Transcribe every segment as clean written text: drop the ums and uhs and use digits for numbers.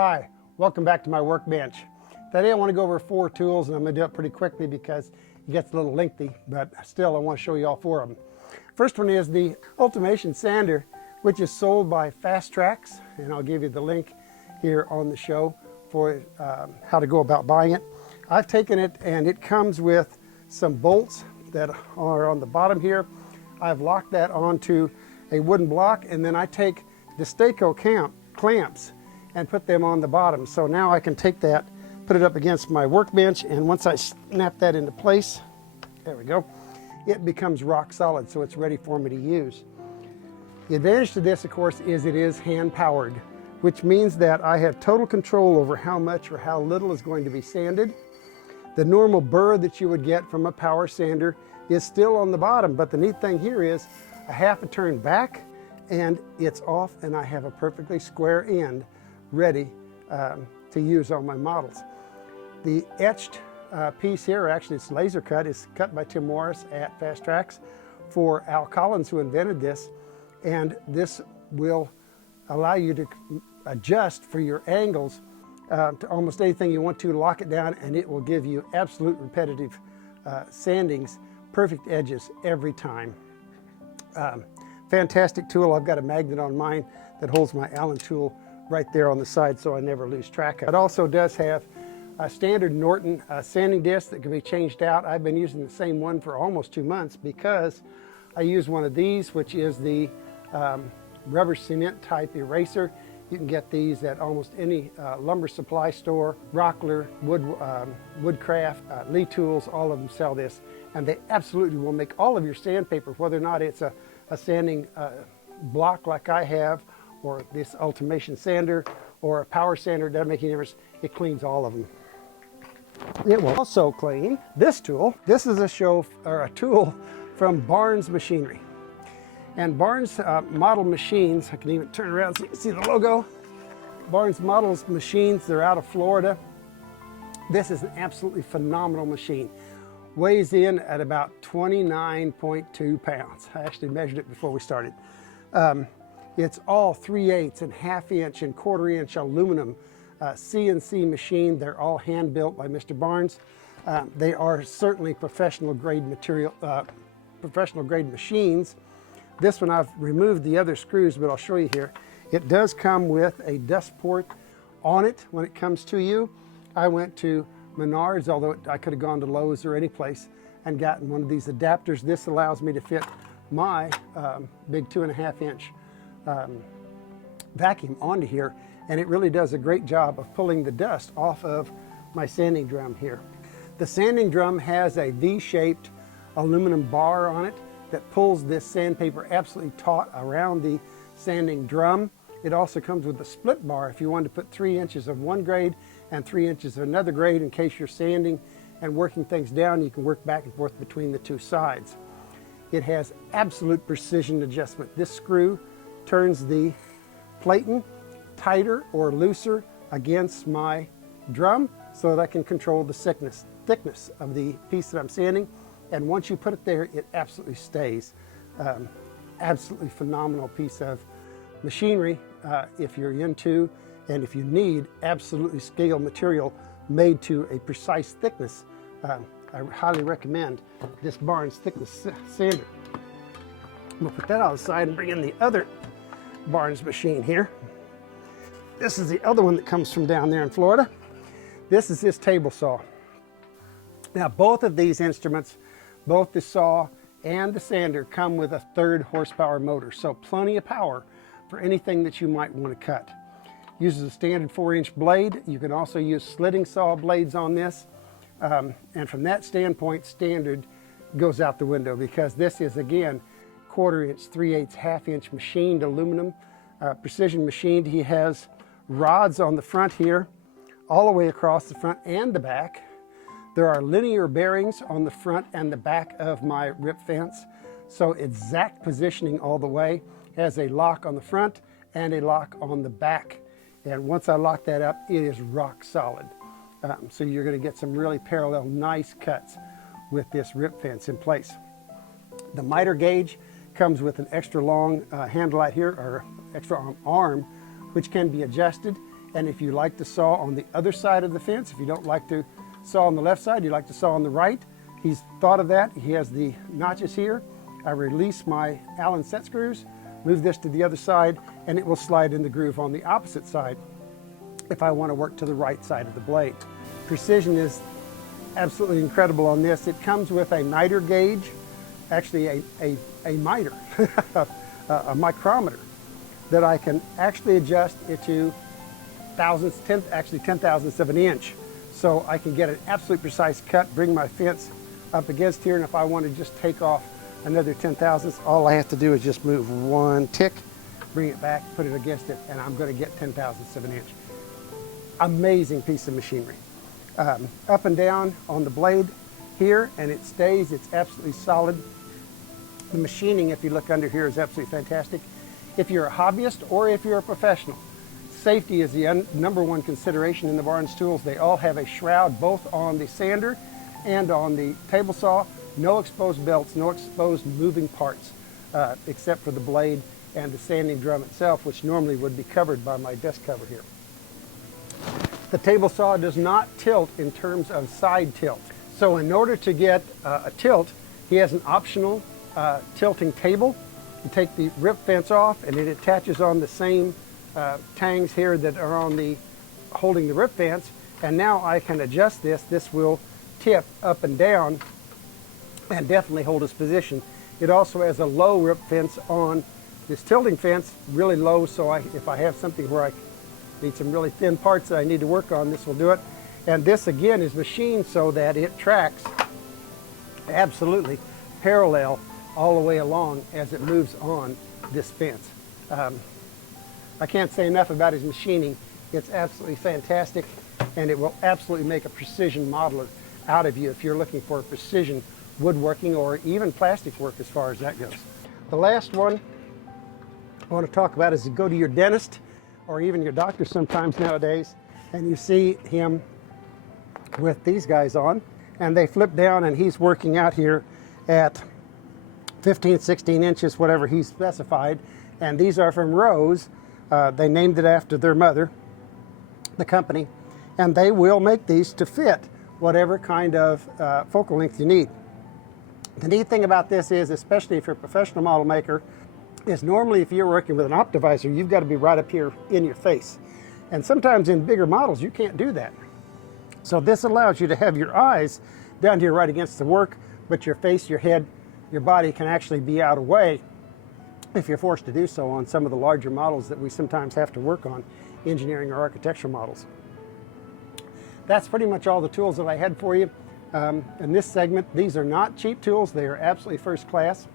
Hi, welcome back to my workbench. Today I want to go over 4 tools, and I'm going to do it pretty quickly because it gets a little lengthy, but still I want to show you all 4 of them. First one is the Ultimation sander, which is sold by Fast Tracks, and I'll give you the link here on the show for how to go about buying it. I've taken it and it comes with some bolts that are on the bottom here. I've locked that onto a wooden block, and then I take the Sta-Co clamps and put them on the bottom. So now I can take that, put it up against my workbench, and once I snap that into place, there we go, it becomes rock solid, so it's ready for me to use. The advantage to this, of course, is it is hand powered, which means that I have total control over how much or how little is going to be sanded. The normal burr that you would get from a power sander is still on the bottom, but the neat thing here is a half a turn back and it's off, and I have a perfectly square end ready to use on my models. The etched piece here, actually it's laser cut, is cut by Tim Morris at Fast Tracks for Al Collins, who invented this, and this will allow you to adjust for your angles to almost anything you want to, lock it down, and it will give you absolute repetitive sandings, perfect edges every time. Fantastic tool. I've got a magnet on mine that holds my Allen tool right there on the side, so I never lose track of it. It also does have a standard Norton sanding disc that can be changed out. I've been using the same one for almost 2 months because I use one of these, which is the rubber cement type eraser. You can get these at almost any lumber supply store, Rockler, Woodcraft, Lee Tools, all of them sell this. And they absolutely will make all of your sandpaper, whether or not it's a sanding block like I have, or this Ultimation sander, or a power sander, doesn't make any difference. It cleans all of them. It will also clean this tool. This is a tool from Barnes Machinery. And Barnes model machines, I can even turn around so you can see the logo. Barnes models machines, they're out of Florida. This is an absolutely phenomenal machine. Weighs in at about 29.2 pounds. I actually measured it before we started. It's all 3/8 and 1/2 inch and 1/4 inch aluminum CNC machine. They're all hand built by Mr. Barnes. They are certainly professional grade material, professional grade machines. This one I've removed the other screws, but I'll show you here. It does come with a dust port on it when it comes to you. I went to Menards, although I could have gone to Lowe's or any place and gotten one of these adapters. This allows me to fit my big 2.5 inch vacuum onto here, and it really does a great job of pulling the dust off of my sanding drum here. The sanding drum has a V-shaped aluminum bar on it that pulls this sandpaper absolutely taut around the sanding drum. It also comes with a split bar if you want to put 3 inches of one grade and 3 inches of another grade in case you're sanding and working things down. You can work back and forth between the two sides. It has absolute precision adjustment. This screw turns the platen tighter or looser against my drum so that I can control the thickness of the piece that I'm sanding. And once you put it there, it absolutely stays. Absolutely phenomenal piece of machinery if you're into, and if you need absolutely scale material made to a precise thickness. I highly recommend this Barnes thickness sander. I'm gonna put that on the side and bring in the other Barnes machine here. This is the other one that comes from down there in Florida. This is his table saw. Now both of these instruments, both the saw and the sander, come with a 3rd horsepower motor, so plenty of power for anything that you might want to cut. Uses a standard 4-inch blade. You can also use slitting saw blades on this, and from that standpoint, standard goes out the window, because this is, again, 1/4 inch, 3/8, 1/2 inch machined aluminum, precision machined. He has rods on the front here, all the way across the front and the back. There are linear bearings on the front and the back of my rip fence, so exact positioning all the way. Has a lock on the front and a lock on the back, and once I lock that up, it is rock solid. So you're going to get some really parallel, nice cuts with this rip fence in place. The miter gauge comes with an extra long handle out here, or extra arm, which can be adjusted. And if you like to saw on the other side of the fence, if you don't like to saw on the left side, you like to saw on the right, he's thought of that. He has the notches here. I release my Allen set screws, move this to the other side, and it will slide in the groove on the opposite side if I want to work to the right side of the blade. Precision is absolutely incredible on this. It comes with a miter gauge, actually a miter, a micrometer, that I can actually adjust it to actually 10,000ths of an inch. So I can get an absolute precise cut, bring my fence up against here, and if I want to just take off another 10,000ths, all I have to do is just move one tick, bring it back, put it against it, and I'm going to get 10,000ths of an inch. Amazing piece of machinery. Up and down on the blade here, and it stays. It's absolutely solid. The machining, if you look under here, is absolutely fantastic. If you're a hobbyist or if you're a professional, safety is the #1 consideration in the Barnes tools. They all have a shroud both on the sander and on the table saw. No exposed belts, no exposed moving parts, except for the blade and the sanding drum itself, which normally would be covered by my desk cover here. The table saw does not tilt in terms of side tilt. So in order to get a tilt, he has an optional tilting table. You take the rip fence off and it attaches on the same tangs here that are on the holding the rip fence, and now I can adjust this. This will tip up and down and definitely hold its position. It also has a low rip fence on this tilting fence, really low, so if I have something where I need some really thin parts that I need to work on, this will do it. And this again is machined so that it tracks absolutely parallel all the way along as it moves on this fence. I can't say enough about his machining. It's absolutely fantastic, and it will absolutely make a precision modeler out of you if you're looking for precision woodworking or even plastic work as far as that goes. The last one I want to talk about is you go to your dentist or even your doctor sometimes nowadays, and you see him with these guys on, and they flip down and he's working out here at 15, 16 inches, whatever he's specified. And these are from Rose. They named it after their mother, the company, and they will make these to fit whatever kind of focal length you need. The neat thing about this is, especially if you're a professional model maker, is normally if you're working with an optivisor, you've got to be right up here in your face. And sometimes in bigger models, you can't do that. So this allows you to have your eyes down here right against the work, but your face, your head, your body can actually be out of the way if you're forced to do so on some of the larger models that we sometimes have to work on, engineering or architectural models. That's pretty much all the tools that I had for you in this segment. These are not cheap tools. They are absolutely first class.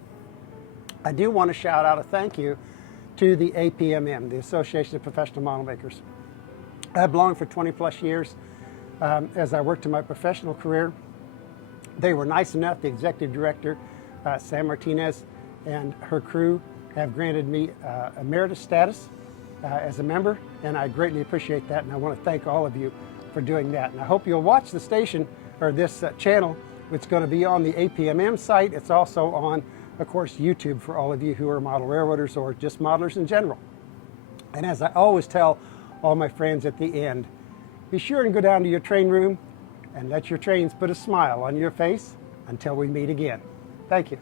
I do want to shout out a thank you to the APMM, the Association of Professional Model Makers. I belonged for 20 plus years as I worked in my professional career. They were nice enough, the executive director, Sam Martinez, and her crew have granted me emeritus status as a member, and I greatly appreciate that, and I want to thank all of you for doing that. And I hope you'll watch the station, or this channel. It's going to be on the APMM site. It's also on, of course, YouTube for all of you who are model railroaders or just modelers in general. And as I always tell all my friends at the end, be sure and go down to your train room and let your trains put a smile on your face until we meet again. Thank you.